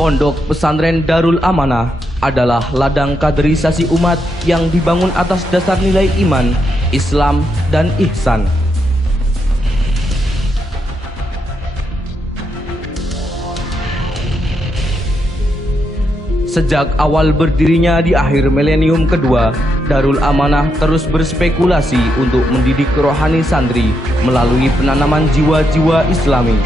Pondok Pesantren Darul Amanah adalah ladang kaderisasi umat yang dibangun atas dasar nilai iman, Islam, dan ihsan. Sejak awal berdirinya di akhir milenium kedua, Darul Amanah terus berspekulasi untuk mendidik rohani santri melalui penanaman jiwa-jiwa Islami.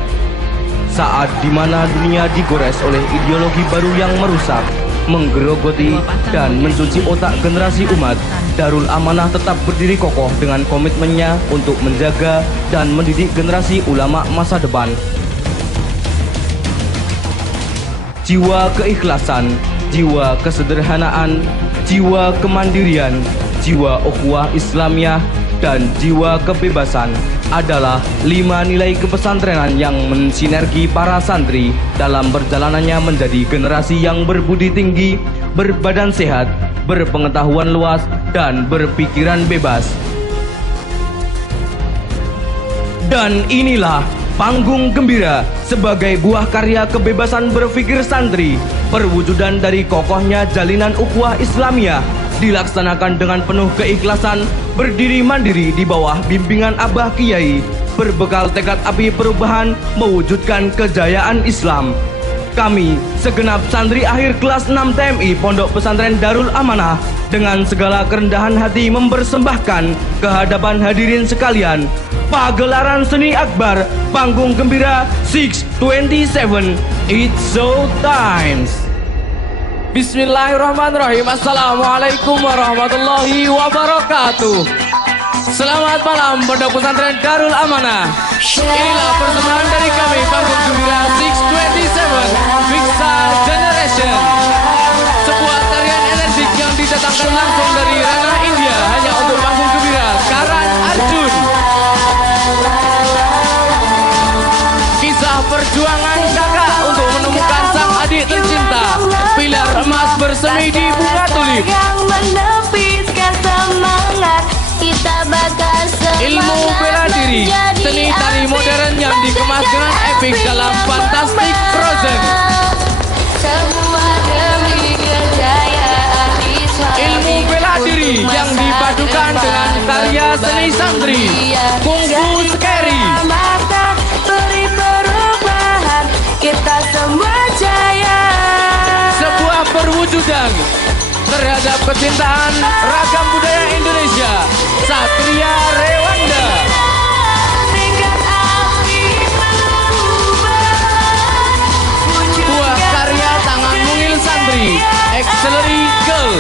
Saat dimana dunia digores oleh ideologi baru yang merusak, menggerogoti, dan mencuci otak generasi umat, Darul Amanah tetap berdiri kokoh dengan komitmennya untuk menjaga dan mendidik generasi ulama masa depan. Jiwa keikhlasan, jiwa kesederhanaan, jiwa kemandirian, jiwa ukhuwah Islamiyah, dan jiwa kebebasan adalah 5 nilai kepesantrenan yang mensinergi para santri dalam perjalanannya menjadi generasi yang berbudi tinggi, berbadan sehat, berpengetahuan luas, dan berpikiran bebas. Dan inilah Panggung Gembira sebagai buah karya kebebasan berpikir santri, perwujudan dari kokohnya jalinan ukhuwah Islamiyah, dilaksanakan dengan penuh keikhlasan, berdiri mandiri di bawah bimbingan Abah Kiai, berbekal tekad api perubahan mewujudkan kejayaan Islam. Kami, segenap santri akhir kelas 6 TMI Pondok Pesantren Darul Amanah, dengan segala kerendahan hati mempersembahkan kehadapan hadirin sekalian pagelaran seni akbar Panggung Gembira 627. It's so times. Bismillahirrahmanirrahim. Assalamualaikum warahmatullahi wabarakatuh. Selamat malam Pondok Pesantren Darul Amanah. Inilah persembahan dari kami Panggung Gembira 627 Fixa Generation, sebuah tarian energik yang didatangkan langsung dari ranah India hanya untuk Panggung Gembira Karan Arjun. Kisah perjuangan kakak untuk menemukan sang adik tercinta, pilar emas bersemi di bunga tulip. Ilmu bela diri, seni tari modern yang dikemas dengan epik dalam Fantastic Frozen. Ilmu bela diri yang dipadukan dengan karya seni santri, Kungfu Scary. Kita semua jaya. Sebuah perwujudan terhadap kecintaan ragam budaya Indonesia, Satria Rewanda. Buah karya tangan mungil santri, Auxiliary Girl.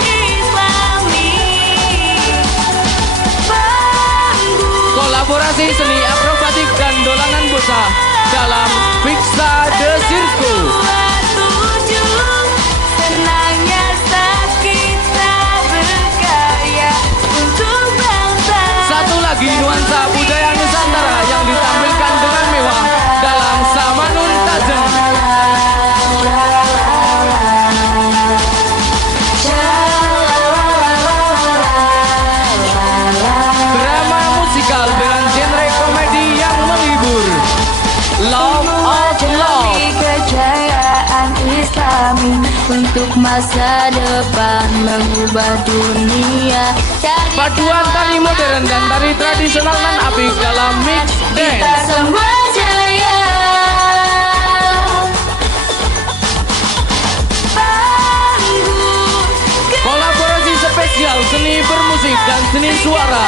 Kolaborasi seni akrobatik dan dolanan bocah dalam Fixa The Circo. Satu lagi nuansa budaya Nusantara yang ditampilkan dengan mewah dalam Samanun Tajem. Drama musikal dengan genre komedi yang menghibur, Love of Love. Kejayaan Islami untuk masa depan mengubah dunia. Paduan tari modern dan tari tradisional nan apik dalam mix dance. Kita semua jaya. Kolaborasi spesial seni bermusik dan seni suara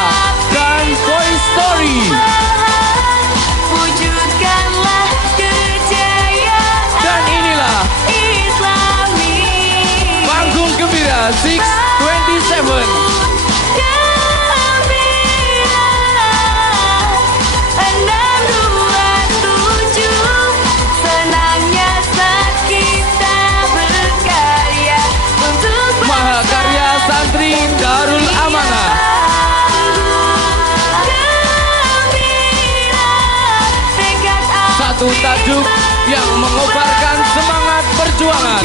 dan voice story. Wujudkanlah kejayaan. Dan inilah Islami. Panggung Gembira 627. Mahakarya Santri Darul Amanah. Satu tajuk yang mengobarkan semangat perjuangan,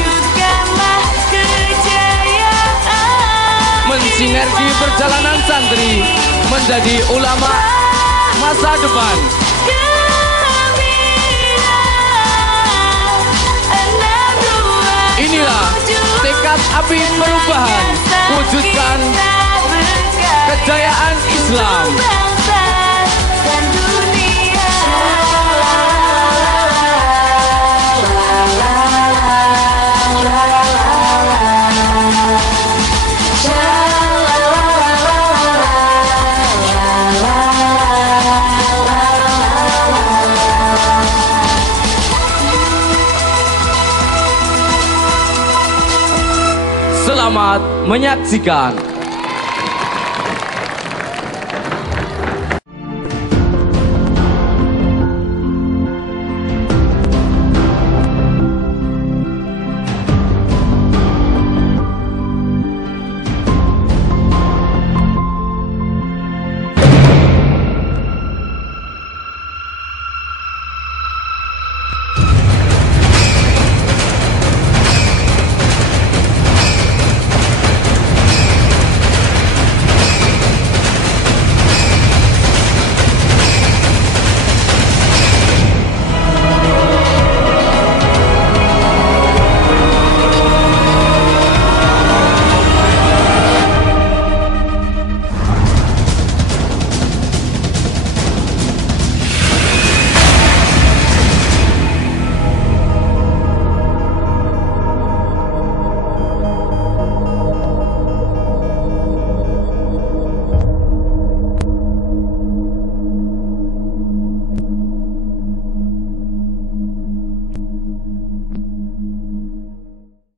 mensinergi perjalanan santri menjadi ulama masa depan. Inilah tekad api perubahan, wujudkan kejayaan Islam. Selamat menyaksikan.